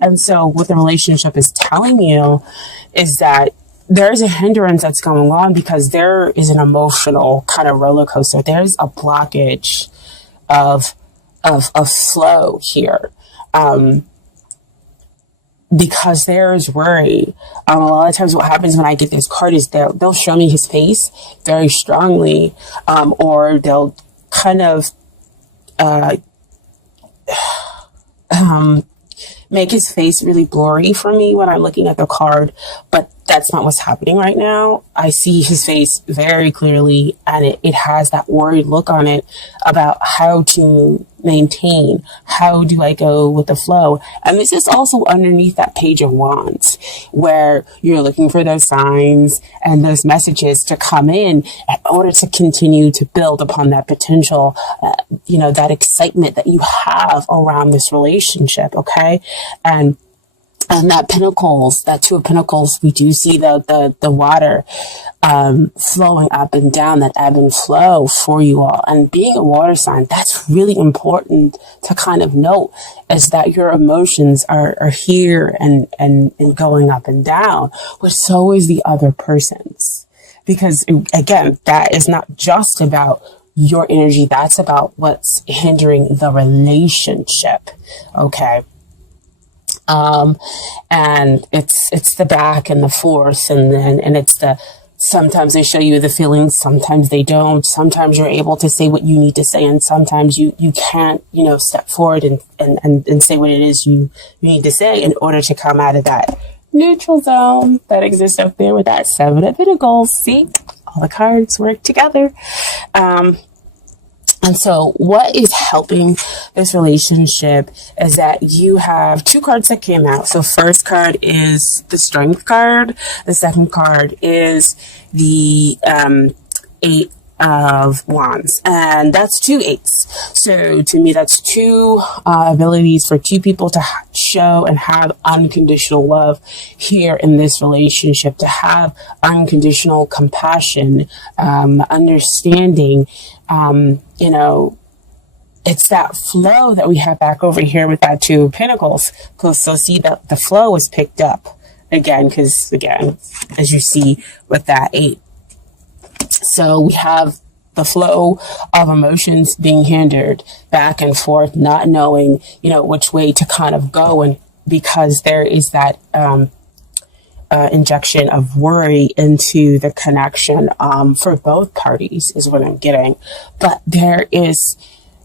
And so what the relationship is telling you is that there's a hindrance that's going on because there is an emotional kind of roller coaster. There's a blockage of flow here. Because there's worry. A lot of times what happens when I get this card is they'll show me his face very strongly, or they'll kind of make his face really blurry for me when I'm looking at the card, but that's not what's happening right now. I see his face very clearly, and it has that worried look on it about how to maintain, how do I go with the flow. And this is also underneath that Page of Wands, where you're looking for those signs and those messages to come in order to continue to build upon that potential, that excitement that you have around this relationship. Okay. And that Pentacles, that Two of Pentacles, we do see the water flowing up and down, that ebb and flow for you all. And being a water sign, that's really important to kind of note, is that your emotions are here and going up and down, but so is the other person's. Because again, that is not just about your energy, that's about what's hindering the relationship. Okay. And it's the back and the forth, and it's sometimes they show you the feelings, sometimes they don't. Sometimes you're able to say what you need to say, and sometimes you can't, step forward and say what it is you need to say in order to come out of that neutral zone that exists up there with that Seven of Pentacles. See, all the cards work together. And so what is helping this relationship is that you have two cards that came out. So first card is the Strength card. The second card is the Eight of Wands. And that's two eights. So to me, that's two abilities for two people to show and have unconditional love here in this relationship, to have unconditional compassion, understanding. It's that flow that we have back over here with that Two of Pentacles. So see that the flow is picked up again, because again, as you see with that Eight. So we have the flow of emotions being hindered back and forth, not knowing, which way to kind of go. And because there is that, injection of worry into the connection for both parties is what I'm getting. But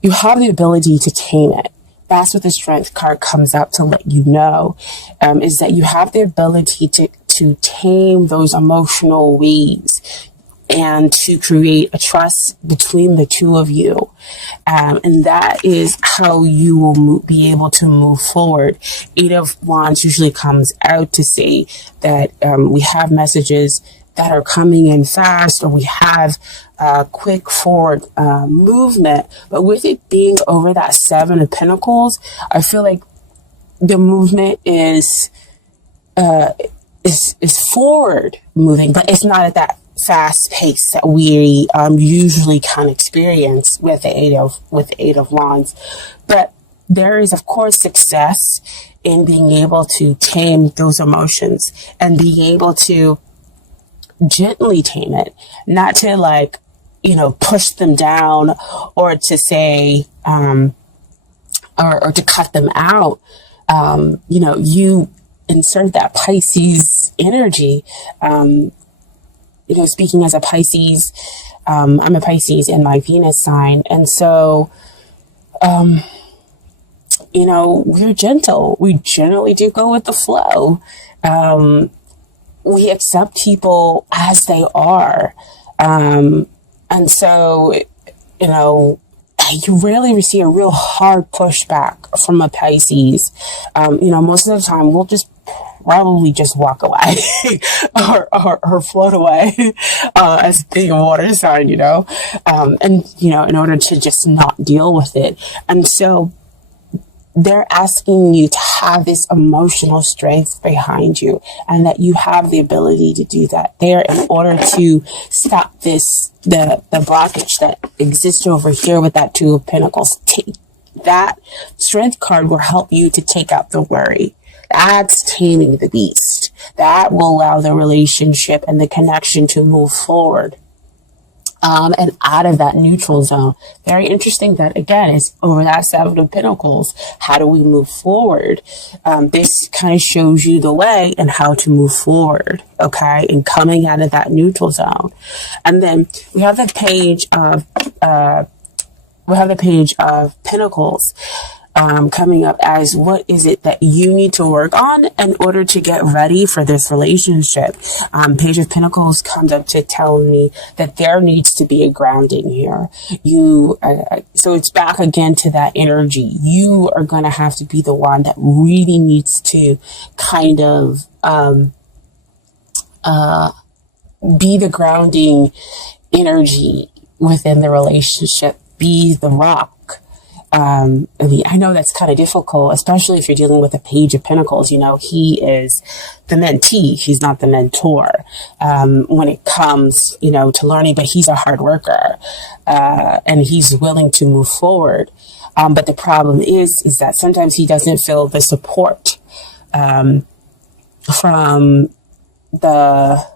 you have the ability to tame it. That's what the Strength card comes up to let you know, is that you have the ability to tame those emotional waves and to create a trust between the two of you. And that is how you will be able to move forward. Eight of Wands usually comes out to say that we have messages that are coming in fast, or we have quick forward movement. But with it being over that Seven of Pentacles, I feel like the movement is forward moving, but it's not at that fast pace that we usually can experience with the Eight of Wands. But there is, of course, success in being able to tame those emotions and being able to gently tame it, not to push them down, or to say or to cut them out. You insert that Pisces energy. Speaking as a Pisces, I'm a Pisces in my Venus sign. And so, we're gentle. We generally do go with the flow. We accept people as they are. And so, you rarely see a real hard pushback from a Pisces. Most of the time we'll probably just walk away or float away as being a water sign, in order to just not deal with it. And so they're asking you to have this emotional strength behind you, and that you have the ability to do that there in order to stop the blockage that exists over here with that Two of Pentacles. that strength card will help you to take out the worry. That's taming the beast. That will allow the relationship and the connection to move forward. And out of that neutral zone. Very interesting that, again, it's over that Seven of Pentacles. How do we move forward? This kind of shows you the way and how to move forward, okay? And coming out of that neutral zone. And then we have the page of Pentacles. Coming up as what is it that you need to work on in order to get ready for this relationship. Page of Pentacles comes up to tell me that there needs to be a grounding here. So it's back again to that energy. You are going to have to be the one that really needs to kind of be the grounding energy within the relationship. Be the rock. I know that's kind of difficult, especially if you're dealing with a Page of Pentacles. You know, he is the mentee. He's not the mentor, when it comes, you know, to learning, but he's a hard worker, and he's willing to move forward. But the problem is that sometimes he doesn't feel the support, from the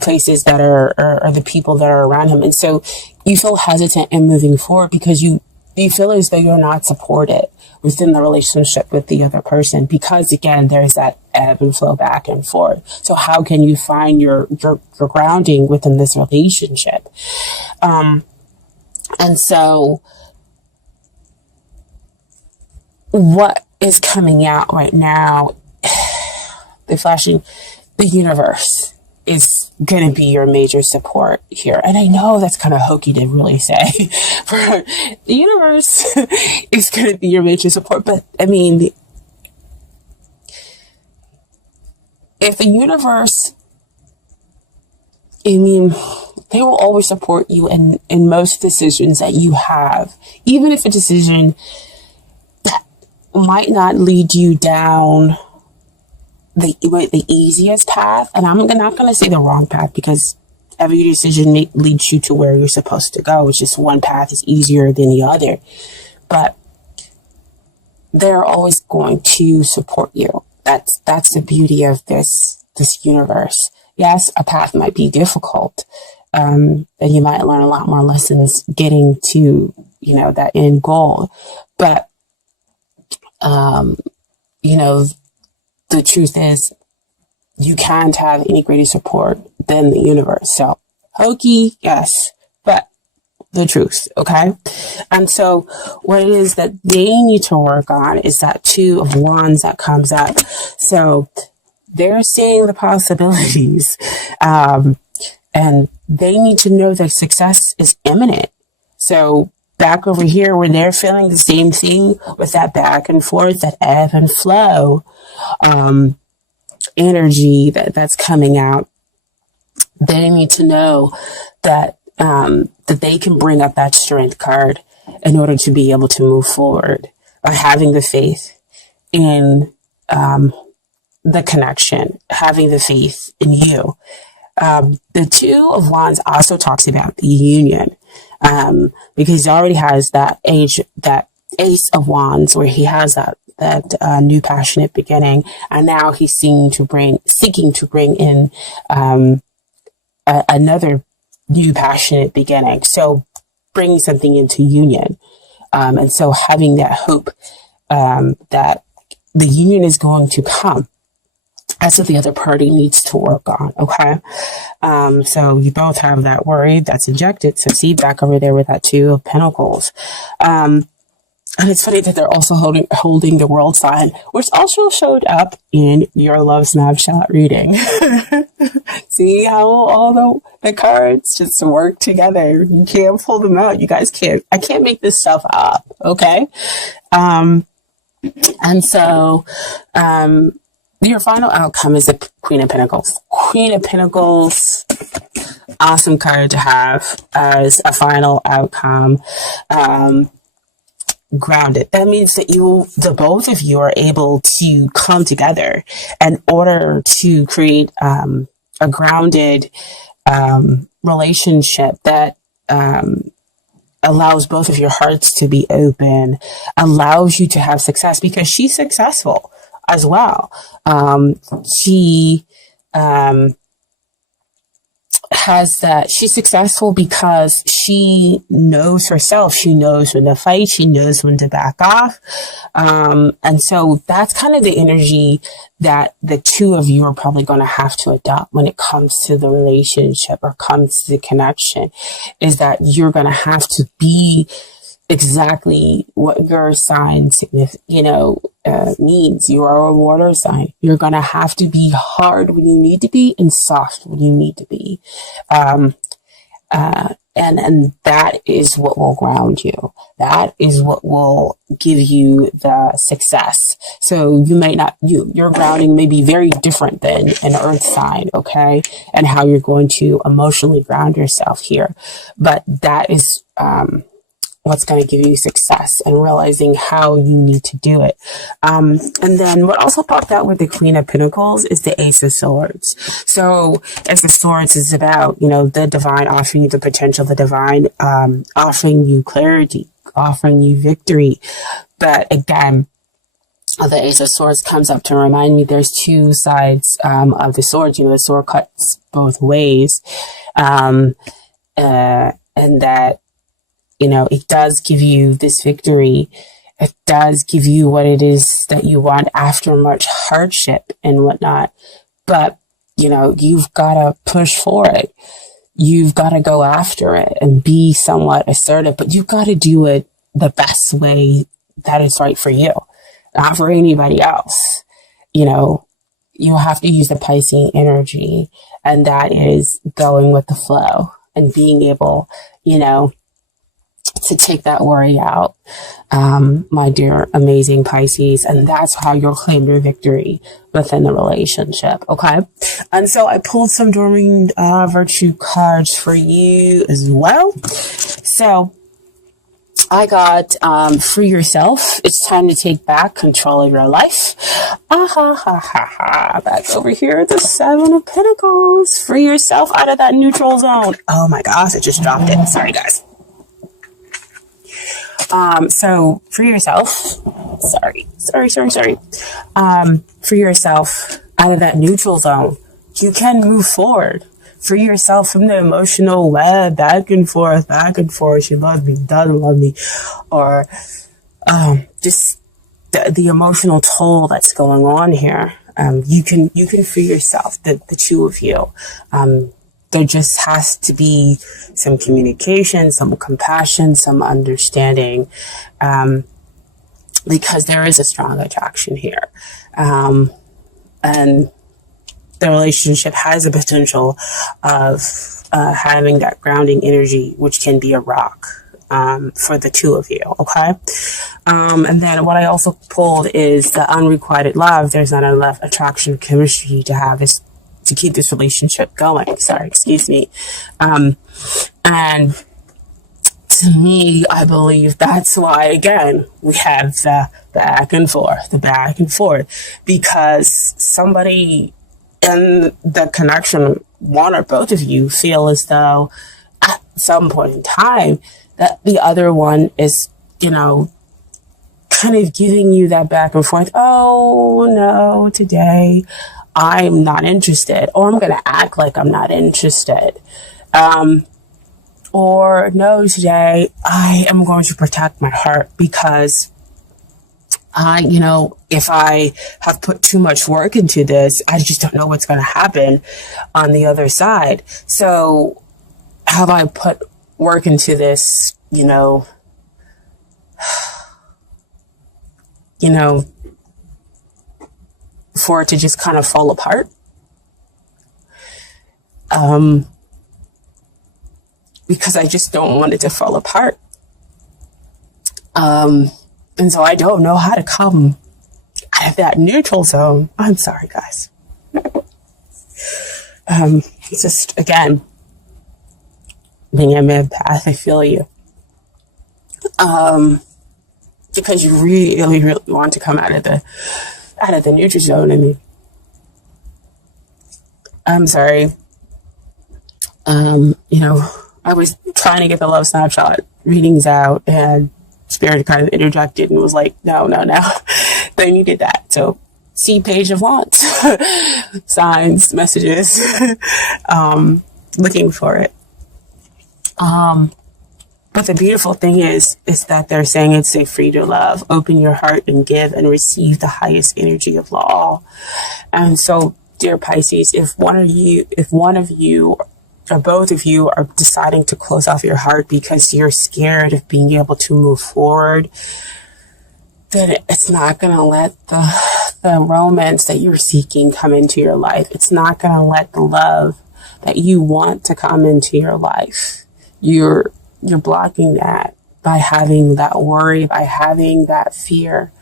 places that are the people that are around him. And so you feel hesitant in moving forward because you feel as though you're not supported within the relationship with the other person, because again, there's that ebb and flow back and forth. So how can you find your grounding within this relationship? And so what is coming out right now, the universe is going to be your major support here. And I know that's kind of hokey to really say, for the universe is going to be your major support. But I mean, if the universe, they will always support you in most decisions that you have, even if a decision that might not lead you down the easiest path. And I'm not going to say the wrong path, because every decision leads you to where you're supposed to go. It's just one path is easier than the other. But they're always going to support you. That's the beauty of this universe. Yes, a path might be difficult. And you might learn a lot more lessons getting to, that end goal. But, the truth is, you can't have any greater support than the universe. So, hokey, yes, but the truth, okay? And so, what it is that they need to work on is that Two of Wands that comes up. So, they're seeing the possibilities, and they need to know that success is imminent. So, back over here, when they're feeling the same thing with that back and forth, that ebb and flow, energy that's coming out, they need to know that that they can bring up that strength card in order to be able to move forward by having the faith in the connection, having the faith in you. The Two of Wands also talks about the union, because he already has that Ace of Wands, where he has that new passionate beginning, and now he's seeking to bring in another new passionate beginning. So bringing something into union, and so having that hope that the union is going to come. That's what the other party needs to work on, okay? So you both have that worry that's injected. So see, back over there with that Two of Pentacles. And it's funny that they're also holding the World sign, which also showed up in your love snapshot reading. See how all the cards just work together. You can't pull them out. You guys can't. I can't make this stuff up, okay? And so, your final outcome is the Queen of Pentacles. Queen of Pentacles, awesome card to have as a final outcome. Grounded. That means that the both of you are able to come together in order to create a grounded relationship that allows both of your hearts to be open, allows you to have success because she's successful as well. She has that, she's successful because she knows herself. She knows when to fight. She knows when to back off. And so that's kind of the energy that the two of you are probably going to have to adopt when it comes to the relationship or comes to the connection, is that you're going to have to be exactly what your sign means. You are a water sign. You're going to have to be hard when you need to be and soft when you need to be. And that is what will ground you. That is what will give you the success. So you may not, your grounding may be very different than an earth sign, okay? And how you're going to emotionally ground yourself here. But that is, what's going to give you success, and realizing how you need to do it. And then what also popped out with the Queen of Pentacles is the Ace of Swords. So Ace of Swords is about, the divine, offering you the potential, the divine, offering you clarity, offering you victory. But again, the Ace of Swords comes up to remind me there's two sides of the sword. The sword cuts both ways. And that, it does give you this victory. It does give you what it is that you want after much hardship and whatnot. But, you've got to push for it. You've got to go after it and be somewhat assertive, but you've got to do it the best way that is right for you, not for anybody else. You have to use the Piscean energy, and that is going with the flow and being able, to take that worry out, my dear, amazing Pisces. And that's how you'll claim your victory within the relationship. Okay. And so I pulled some Dorming Virtue cards for you as well. So I got, free yourself. It's time to take back control of your life. Back over here, the Seven of Pentacles. Free yourself out of that neutral zone. Oh my gosh, I just dropped it. Sorry, guys. So free yourself. Sorry. Free yourself out of that neutral zone. You can move forward. Free yourself from the emotional web, back and forth. She loves me, doesn't love me, or just the emotional toll that's going on here. You can free yourself, the two of you. There just has to be some communication, some compassion, some understanding, because there is a strong attraction here. And the relationship has the potential of having that grounding energy, which can be a rock for the two of you, okay? And then what I also pulled is the unrequited love. There's not enough attraction or chemistry to have this, to keep this relationship going. Sorry, excuse me. And to me, I believe that's why, again, we have the back and forth, because somebody in the connection, one or both of you, feel as though at some point in time that the other one is, kind of giving you that back and forth. Oh no, today I'm not interested, or I'm going to act like I'm not interested. Or no, today I am going to protect my heart because if I have put too much work into this, I just don't know what's going to happen on the other side. So have I put work into this, for it to just kind of fall apart? Because I just don't want it to fall apart. And so I don't know how to come out of that neutral zone. I'm sorry, guys. It's just, again, being an empath, I feel you. Because you really, really want to come out of the neutral zone. I mean, I'm sorry. I was trying to get the love snapshot readings out, and Spirit kind of interjected and was like, no, they needed that. So see Page of Wands, signs, messages, looking for it. But the beautiful thing is that they're saying it's safe for you to love, open your heart and give and receive the highest energy of all. And so, dear Pisces, if one of you or both of you are deciding to close off your heart because you're scared of being able to move forward, then it's not going to let the romance that you're seeking come into your life. It's not going to let the love that you want to come into your life. You're blocking that by having that worry, by having that fear.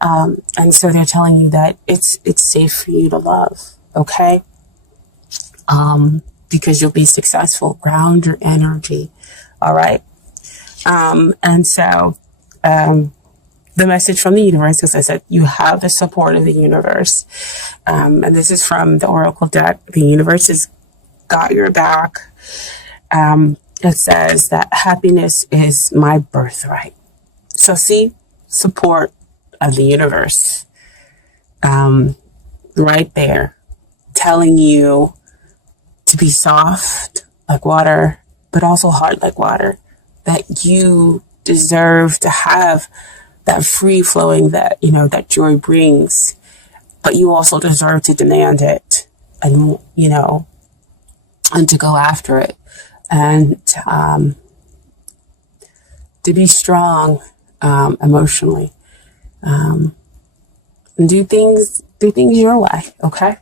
And so they're telling you that it's safe for you to love, okay? Because you'll be successful. Ground your energy, all right? And so the message from the universe is that you have the support of the universe. And this is from the Oracle deck. The universe has got your back. It says that happiness is my birthright. So see, support of the universe right there, telling you to be soft like water, but also hard like water, that you deserve to have that free flowing that, that joy brings, but you also deserve to demand it and, and to go after it and to be strong emotionally, and do things your way, okay?